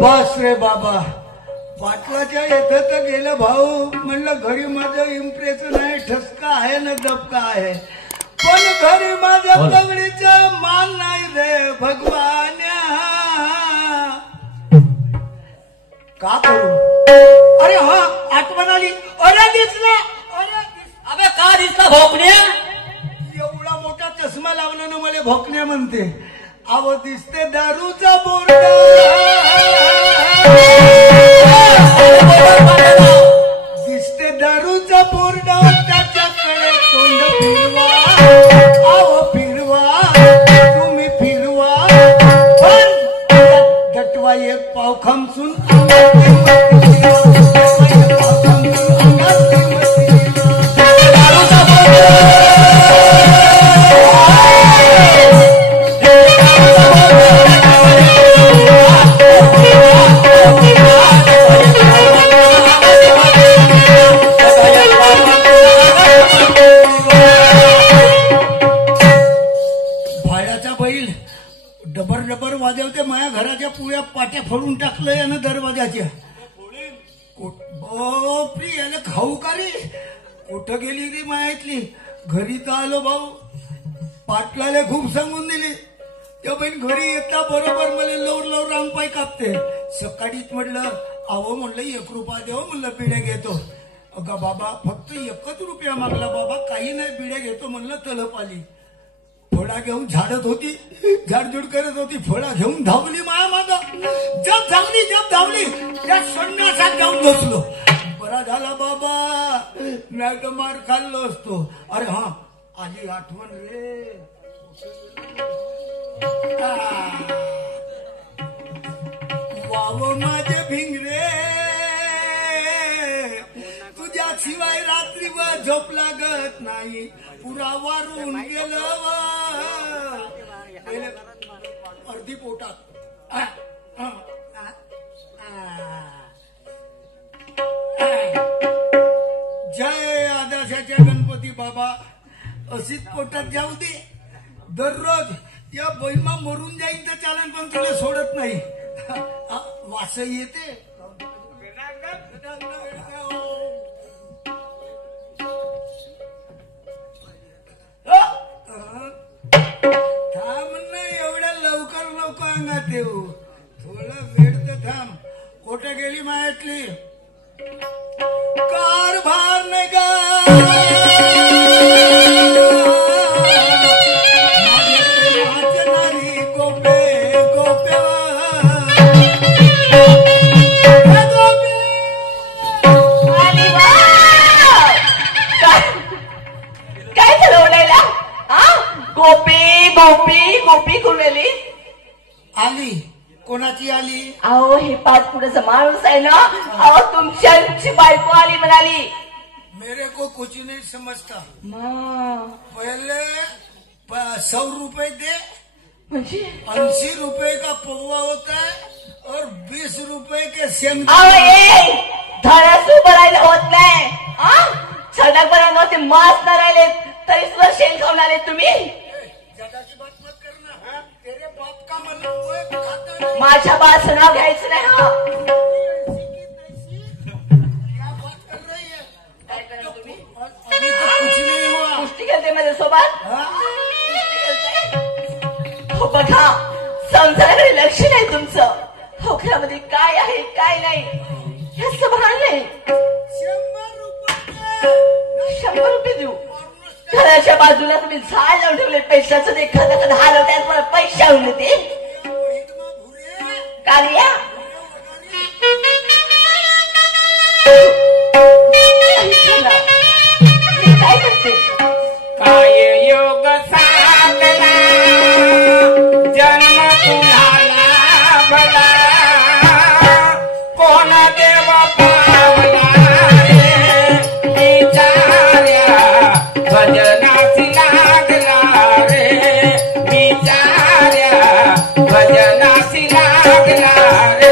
बस रे बाबा, पाटलाच्या येथे तर गेलं भाऊ. म्हणलं घरी माझं इम्प्रेशन आहे, ठसका आहे ना दबका आहे, पण घरी माझ्या दगडीचा मान नाही रे भगवान. का करू? अरे हा आठवण आली. अरे दिसला. अबे का दिसला भोकण्या? एवढा मोठा चष्मा लावला ना मला भोकण्या म्हणते. अहो दिसते दारूचा बोर्ड. दिसते दारूचा बोर्ड, त्याच्याकडे तोंड फिरवा. अहो फिरवा, तुम्ही फिरवा, पण दटवा एक पाव खमसून डबर वाजवते. माझ्या घराच्या पुळ्या पाट्या फोडून टाकलं यानं दरवाजाच्या. बापरी, याला खाऊ का रे? कुठं गेली रे मायातली? घरी तर आलो भाऊ, पाटलाला खूप सांगून दिली. त्या बहीण घरी येता बरोबर मला लवर रांगपाय कापते. सकाळीच म्हटलं अहो, म्हणलं 1 रुपया देव, म्हणलं बिड्या घेतो. अगं बाबा फक्त 1 रुपया मागला बाबा, काही नाही बिड्या घेतो म्हणलं. तलप आली, फळा घेऊन झाडत होती, झाडझूड करत होती. फळा घेऊन धावली माया मागा. जप धावली त्या संन्यासात जाऊन बसलो. बरा झाला बाबा, नाही तर मार खाल्लो असतो. अरे हा आली आठवण रे. वाव माझे भिंगरे, तुझ्याशिवाय रात्रीवर झोप लागत नाही. पुरा वारून गेलं अर्धी पोटात. जय आदर्शाचे गणपती बाबा, अशीच पोटात जाऊ दे. दररोज या बैमा मरून जाईल तर चालन, पण तुला सोडत नाही. वास येते. थांब ना, एवढ्या लवकर अंगात येऊ. थोडा वेळ तर थांब. कुठे गेली मायातली? कारभार नाही का गोपे गोपे काय ठरवलेला? गोपी गोपी गोपी कुणाली आली? कोणाची आली? अहो हे पाचपुड्याचा माणूस आहे ना, अहो तुमची बायको आली म्हणाली. मेरे को कुछ नहीं समजता. पहले 100 रुपए दे, म्हणजे 80 रुपए का पौवा होता है और 20 रुपए के सेम. धडाच उभं राहिलं होत नाही. सडक बनवून होते, मास्क न राहिले तरी सुद्धा शेण खाऊन आले तुम्ही. जगाची बात मत करना. तेरे बाप का म्हणणं माझ्या बाचं नाव घ्यायचं नाही. काय करणार तुम्ही? अभी तो कुछ नहीं हुआ. कुस्ती खेळते माझ्यासोबत. हो बघा, संसाराकडे लक्ष नाही तुमचं. हो घरामध्ये काय आहे काय नाही ह्याचं भान नाही. 100 रुपये देऊ. घराच्या बाजूला तुम्ही झाड लावून ठेवले पैशाचं, ते खत हलवत्यात, मला पैसे आणून देते. कालिया मी काय करते? काय योग साधना, जन्म तुझाला भला, कोण देव पावला रे विचार्या, भजनाची लागला रे विचार्या, भजनाची लागला रे.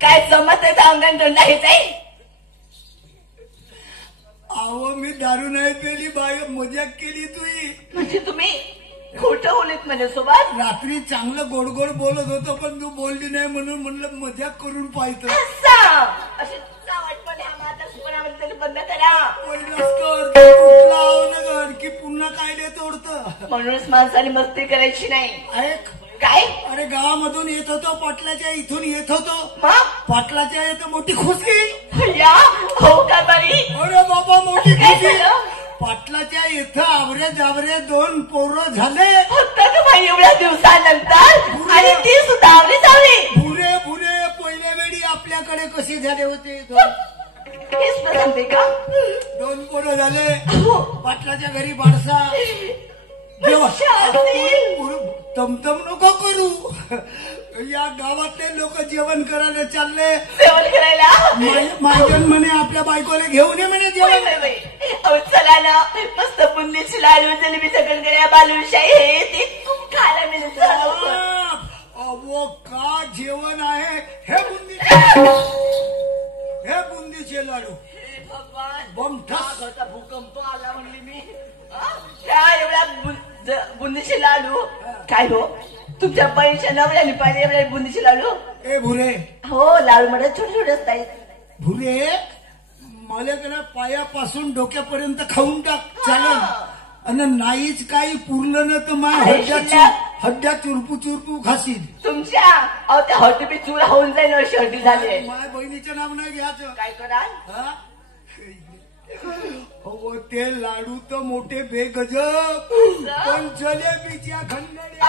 काय जमत आहे अंगण धंदा हेच आहे. अहो मी दारू नाही पेली बाय मजाक केली तुही. म्हणजे तुम्ही खोटं बोलत माझ्यासोबत. रात्री चांगलं गोड गोड बोलत होतो पण तू बोलली नाही म्हणून म्हणलं मजाक करून पाहिजे. अशी चावटपणे मातासपणाबद्दल बंद करा. पहिलं की पुन्हा काय तोडतं. म्हणूनच माणसाने मस्ती करायची नाही. ऐक काय. अरे गावामधून येत होतो पाटलाच्या इथून येत होतो. मग पाटलाच्या येत मोठी खुशी. या हो का बाई. अरे बाबा मोठी काय खुशी. झालं? पाटलाच्या इथं आवरे जावरे 2 पोरं झाले. फक्त तुम्हाला एवढ्या दिवसानंतर आणि ती सुद्धा आवडी झाली. भुरे भुरे पहिल्या वेळी आपल्याकडे कसे झाले होते. हेच तर सांगते का. 2 पोरं झाले. पाटलाच्या घरी बारसा. तमतम नको करू. या गावातले लोक जेवण करायला चालले. जेवण करायला मायजन म्हणे आपल्या बायकोला घेऊन ये म्हणे जेवण. चला ना मस्त बुंदीची लाडू जलेबीच्या गणगड्या बालुशाही हे ते खूप खायला मिळत. अहो का जेवण आहे हे बुंदीचे लाडू. बमठास भूकंप आला म्हणली मी. काय एवढ्या बुंदीचे लाडू. काय हो तुमच्या बहिणीच्या नवऱ्याने पाहिजे एवढ्या बुंदीचे लाडू. ए भुरे. हो लाडू मध्ये छोटे छोटे असतात. भुरे मला कडे पायापासून डोक्यापर्यंत खाऊन टाक चालेल. आणि नाहीच काही पुरलं ना तर माझ्या हड्ड्या चुरपू चुरपू खाशील. तुमच्या अहो त्या हड्डी चुरा होऊन जाईल अशी हड्डी झाली. माझ्या बहिणीचं नाव नाही घ्यायचं. काय कराल. हो ते लाडू तर मोठे बेगजब पण जलेबीच्या खंडड्या.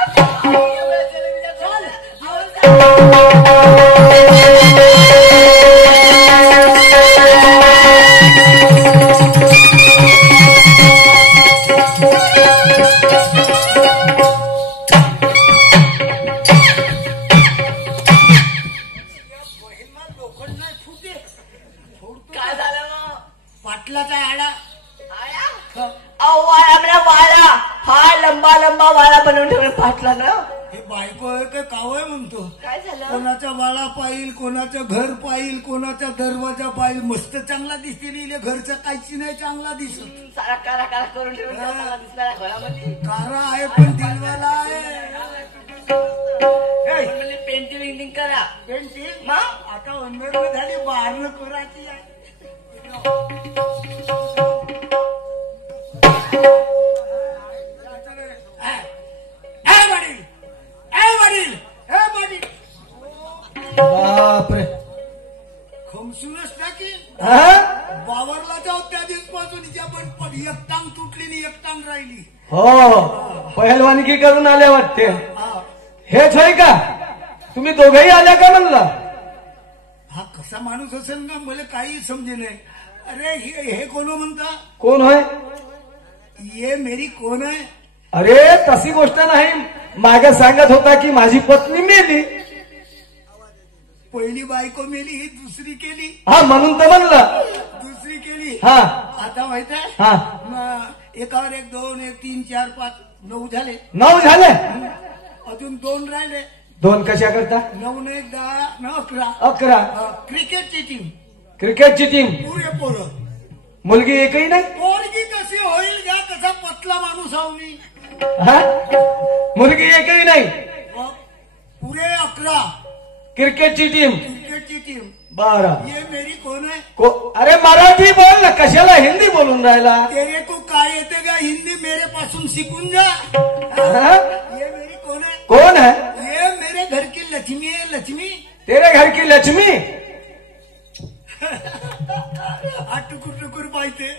काय झालं पाटलाचा आडा. वाळा वाळा हा लंबा लंबा वाळा बनवून ठेवला पाटला ना. हे बायको आहे का कावय म्हणतो. काय झालं. कोणाचा वाळा पाहिल कोणाचं घर पाहिल कोणाचा दरवाजा पाहिल. मस्त चांगला दिसते. घरचं काहीच नाही चांगला दिसत. सारा कारा कारा करून ठेवला दिसणाऱ्या घरामध्ये. कारा आहे पण दिलवाला आहे. पेंटिंग वेंटिंग करा. पेंटिंग मग आता उन्मेर झाली बाहेरनं करायची आहे. बापरे खमस बसूनच टाकी हा? बावरला जाऊ त्या दिवसपासून हिच्या पण एक टांग तुटली आणि एक टांग राहिली. हो पहिलवानगी करून आल्या वाटते. हा हेच आहे का? तुम्ही दोघंही आल्या का म्हणला? हा कसा माणूस असेल ना मला काही समजे नाही. अरे हे कोण म्हणता? कोण होय? ये मेरी कोण आहे? अरे तशी गोष्ट नाही. मागे सांगत होता की माझी पत्नी मेली. पहिली बायको मेली, ही दुसरी केली, हा म्हणून तर म्हणलं. दुसरी केली. हा आता माहित आहे हा एकावर एक 2 1 3 4 5 9 झाले. 9 झाले. अजून 2 राहिले. 2 कशा करता? 9 ने 1 10 9 11. 11. क्रिकेटची टीम क्रिकेटची टीम. पुरे पोरं. मुलगी एकही नाही. पोरगी कशी होईल का? कसा पतला माणूस आहो मी. हा मुलगी एकही नाही. पुरे 11 क्रिकेटची टीम. क्रिकेटची टीम. 12. ये मेरी कोण है? अरे मराठी बोल ना, कशाला हिंदी बोलून राहिला? तेरे को काय येते का हिंदी? मेरे पासून शिकून जा. हा? ये मेरी कोण है? कौन है? ये मेरे घर की लक्ष्मी है. लक्ष्मी तेरे घर की लक्ष्मी. हा टुकुर टुकुर पाहिजे.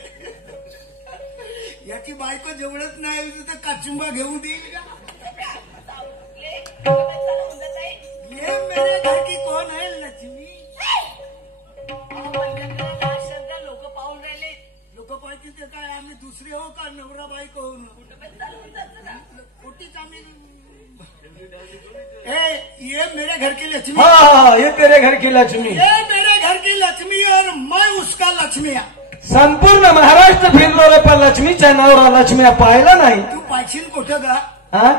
याची बायको जेवढच नाही तर काचुंबा घेऊ देईल का? ये मेरे घर की कोण है? लक्ष्मी. लोक पाहून राहिले. लोक पाहिजे ते काय आम्ही दुसरे हो का? नवरा बायको हो ना. खोटीच आम्ही. ये मेरे घर की लक्ष्मी. हाँ ये तेरे घर की लक्ष्मी. ये मेरे घर की लक्ष्मी और मैं उसका लक्ष्मी. संपूर्ण महाराष्ट्र फिरलो रे पण लक्ष्मीच्या नवरा लक्ष्मी पाहिला नाही. तू पायशील कुठं का? हा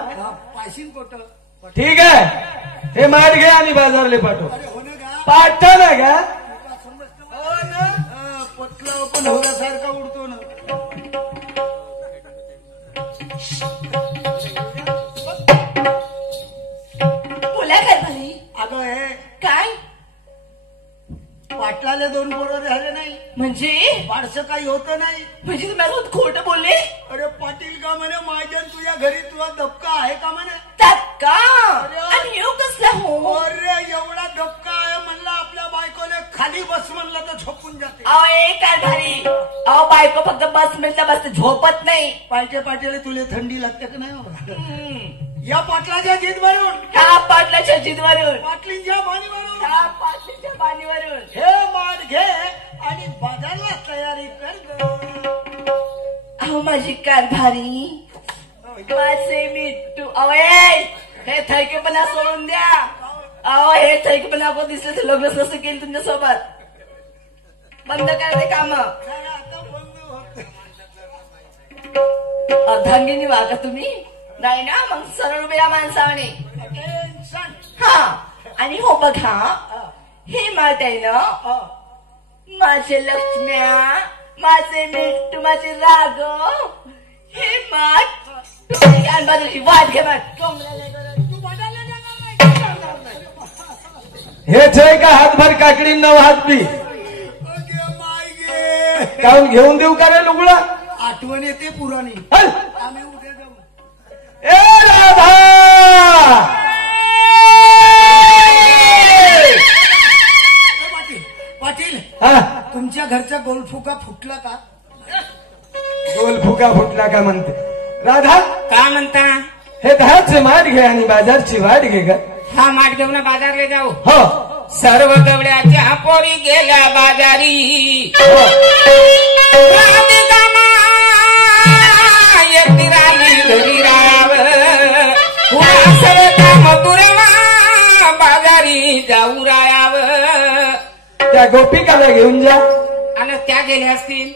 पायशील कुठं? ठीक आहे. हे माठ घे आणि बाजारले पाठव. अरे हो ना का? पाठव ना का? हो ना. पतला पण होण्यासारखा उडतो ना. बोला काय झाली? अगं हे काय पाटलाले 2 पोरं झाले नाही. म्हणजे बारसं काही होतं नाही. म्हणजे तुम्ही माझ्यासोबत खोटं बोलले? अरे पाटील का म्हणे माझ्या तुझ्या घरी तुझा धबका आहे का म्हणे? त्यात का? अरे. आणि येऊ कसला हो? अरे एवढा धबका आहे म्हणला आपल्या बायकोले खाली बस म्हणलं तर झोपून जाते. अहो काय भारी. अहो बायको फक्त बस मिळता बस झोपत नाही. पाटील तुले थंडी लागते का नाही? या पाटलाच्या जीतवरून, ह्या पाटलाच्या जिदवरून, पाटलींच्या बाणीवरून, ह्या पाटलीच्या बाणीवरून हे माठ घे आणि बाजारला तयारी कर ग. अहो माझी कारभारी, माझे मिट्टू. अवय हे थैकेपणा सोडून द्या. अहो हे थैकेपणा आपण दिसलं तर लग्न कसं केलं तुमच्यासोबत? बंद करा ते काम. आता बंद होत. अर्धांगिनी वागा तुम्ही नाही ना? मग सरळ उभ्या माणसाने. टेन्शन. हा आणि हो बघा हे माठ आहे ना, माझे लक्ष्म्या, माझे मिट्टू, माझे राघव, हे माठ तुम्ही बाजूची वाट घे. माठ तू बाजारला जाणार नाही. हेच आहे का हातभर काकडी 9 हात बी? अगे माय गे. काऊन घेऊन देऊ का रे लुगडा? आठवण येते पुराणी. हल. आम्ही उद्या जाऊ. ए राधा. पाटील हा तुमच्या घरचा गोलफुका फुटला का? गोल फुका फुटला का म्हणते राधा? का म्हणता? हे 10चे माठ घे आणि बाजारची वाट घे ग. हा माठ घेऊन बाजारला जाऊ. हो सर्व गवळ्याच्या पोरी गेल्या बाजारी. राधिका माय एकटी राहिली घरी राव. पुन्हा सर्व काम तुरवा बाजारी जाऊ रायाव. त्या गोपिकाला घेऊन जा. आणि त्या गेल्या असतील.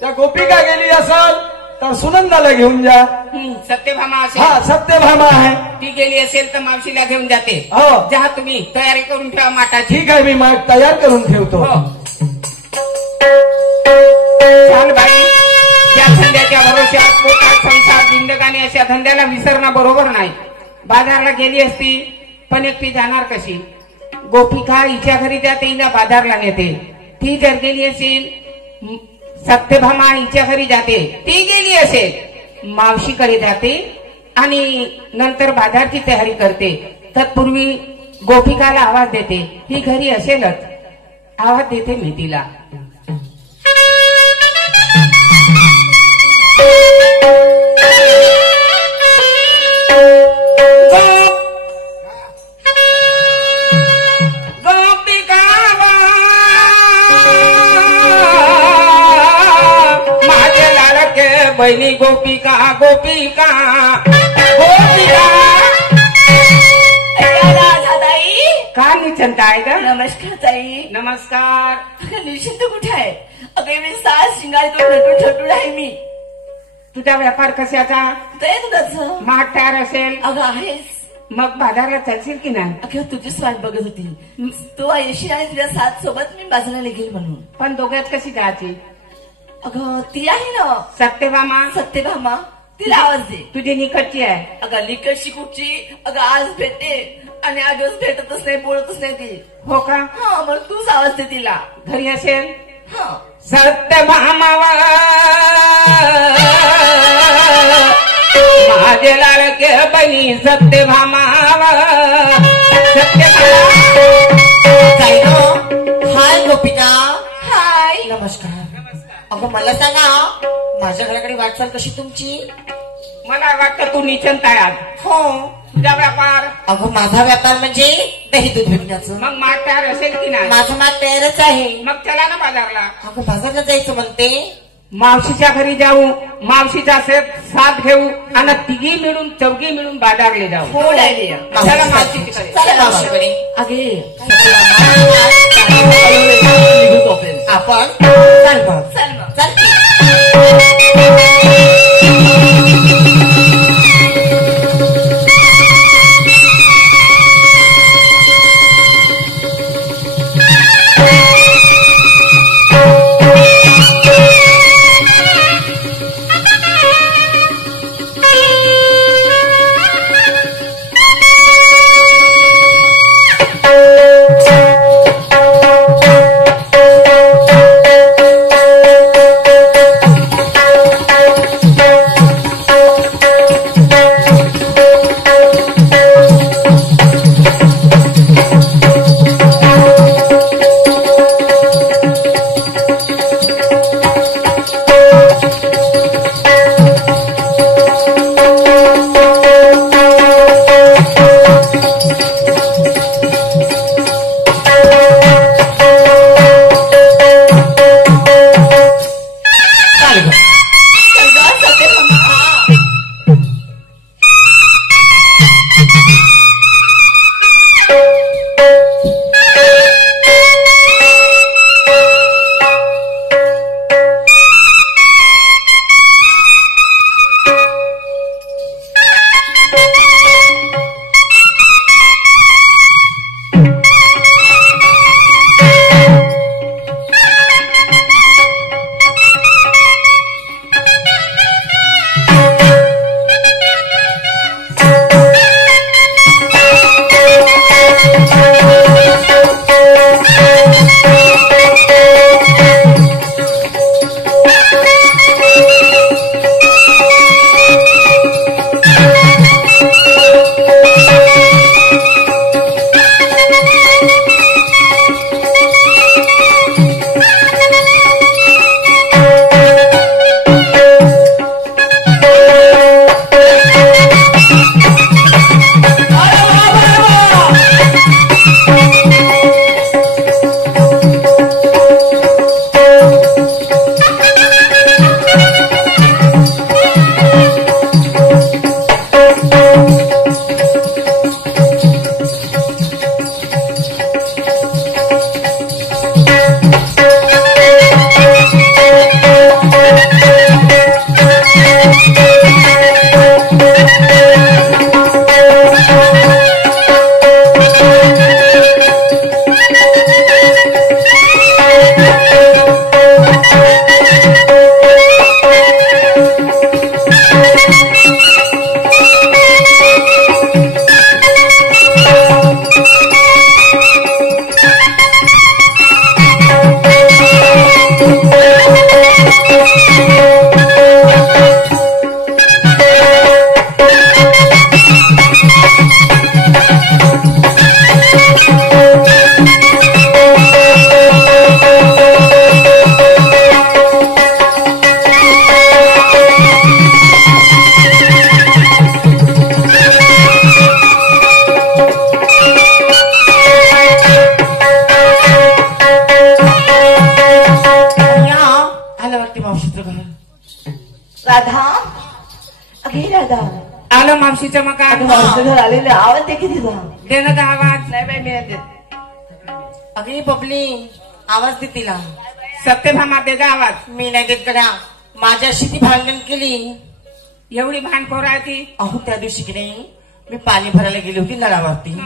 त्या गोपिका गेली असल तर सुनंदाला घेऊन जा. सत्यभामा हा असेल, सत्यभामा आहे. ती गेली असेल तर मावशीला घेऊन जाते. हो जा तुम्ही तयारी करून ठेवा माठाची. ठीक आहे, मी माठ तयार करून ठेवतो. हो छान बाई. त्या धंद्याच्या भरोश्यात पोटात संसार जिंदगानी अशा धंद्याला विसरणं बरोबर नाही. बाजारला गेली असती पण एकटी जाणार कशी? गोपिका हिच्या घरी जाते, हिला बाजारला नेते. ती जर गेली असेल, सत्यभामा हिच्या घरी जाते, ती गेली असेल मावशीकडे जाते आणि नंतर बाजारची तयारी करते. तत्पूर्वी गोपिकाला आवाज देते, ही घरी असेलच. आवाज देते मी तिला. गोपिका माझे लाडके बहिणी गोपिका गोपिका गोपिका. राधाताई का निश्चिंत आहे का? नमस्कार ताई. नमस्कार. अगं निश्चिंत कुठे आहे? अगं मी सास शिंगार करून नटून ठटून आहे मी. तुझा व्यापार कशाचा? ते तुझं माठ तयार असेल अगं आहेस. मग बाजारला चालशील की नाही? अगं तुझीच वाट बघत होती. तू येशील आणि तुझ्या साथ सोबत मी बाजाराला गेली म्हणून. पण दोघ्यात कशी जायची? अगं ती आहे ना सत्यभामा सत्यभामा, तिला आवाज दे. तुझी निकटची आहे. अगं लिकडची कुठची? अगं आज भेटते आणि आज दिवस भेटतच नाही, बोलतच नाही ती. हो का? हा मग तूच आवाज दे तिला. घरी असेल. हा सत्यभामावा माझे लाडके बहिणी सत्यभामावा सत्यभामा. हाय गोपिका. हाय. नमस्कार. अगं मला सांगा, माझ्या घराकडे वाटचाल कशी तुमची? मला वाटतं तू निश्चिंत आहे आज. हो. तुझा व्यापार? अगं माझा व्यापार म्हणजे दही दूध विकण्याचं. मग माठ तयार असेल की नाही? माझं माठ तयारच आहे. मग चला ना बाजारला. अगं बाजारला जायचं म्हणते. मावशीच्या घरी जाऊ, मावशीचा साथ घेऊ आणि तिघी मिळून चौघी मिळून बाजारले जाऊ. हो डायली. चला मावशीकडे. चला मावशीकडे. अगे आपण चल मग. चल मग. चल की. मावशीचं घर. राधा अगे राधा आलं मावशीचं मकान. अगं मावशीचं घर आलेलं आवाज दे की तिचा. देणं का आवाज. नाही बाई मी नाही देत. अगे बबली आवाज दे तिला. सत्यभामा दे गा आवाज. मी नाही देत गड्या. माझ्याशी ती भांडण केली. एवढी भांडखोर आहे ती. अहो त्या दिवशी की नाही मी पाणी भरायला गेली होती नळावरती.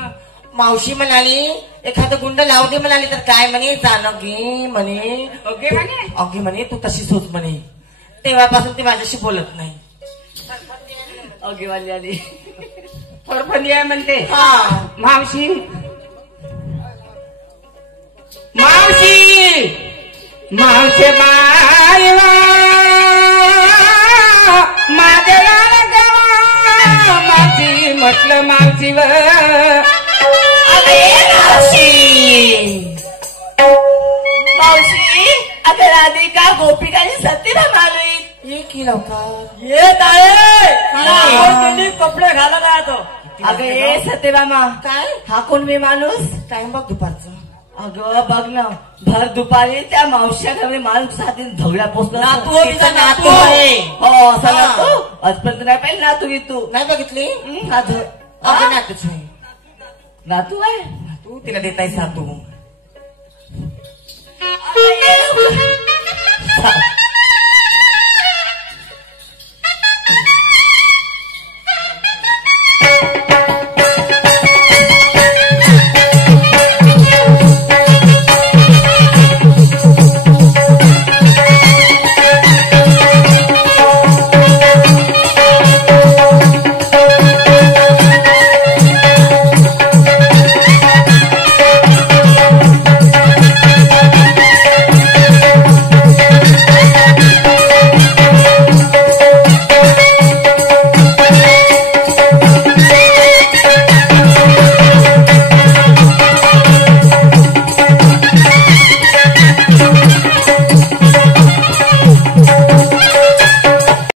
मावशी म्हणाली एखादं गुंड लावू दे म्हणाली. तर काय म्हणे जानकी म्हणे ओके म्हणे. अगे म्हणे तू तशीच होत म्हणे. तेव्हापासून ती माझ्याशी बोलत नाही. अगे वाली आली. फरफरी आहे म्हणते. हा मावशी मावशी मावशे बाय माझ्या गावा मावशी म्हटलं मावशी व मावशी अगं राधिका गोपिकाची सत्यभामा आली. ये की लवकर. येत आहे कपडे घाला काय तो. अगं ये सत्यभामा. काय हा कोण मी माणूस. टाइम बघ दुपारचा. अगं बघ ना भर दुपारी त्या मावशीच्या घरी माणूस हाती धवड्या पोचला. नातू आहे तिचा, नातू आहे. हो असा हा. नातू आजपर्यंत नाही पाहिजे नातू की तू. नाही बघितली. हा अगं नातूच आहे. नातू आहे. तू तिला देताय सातू. अरे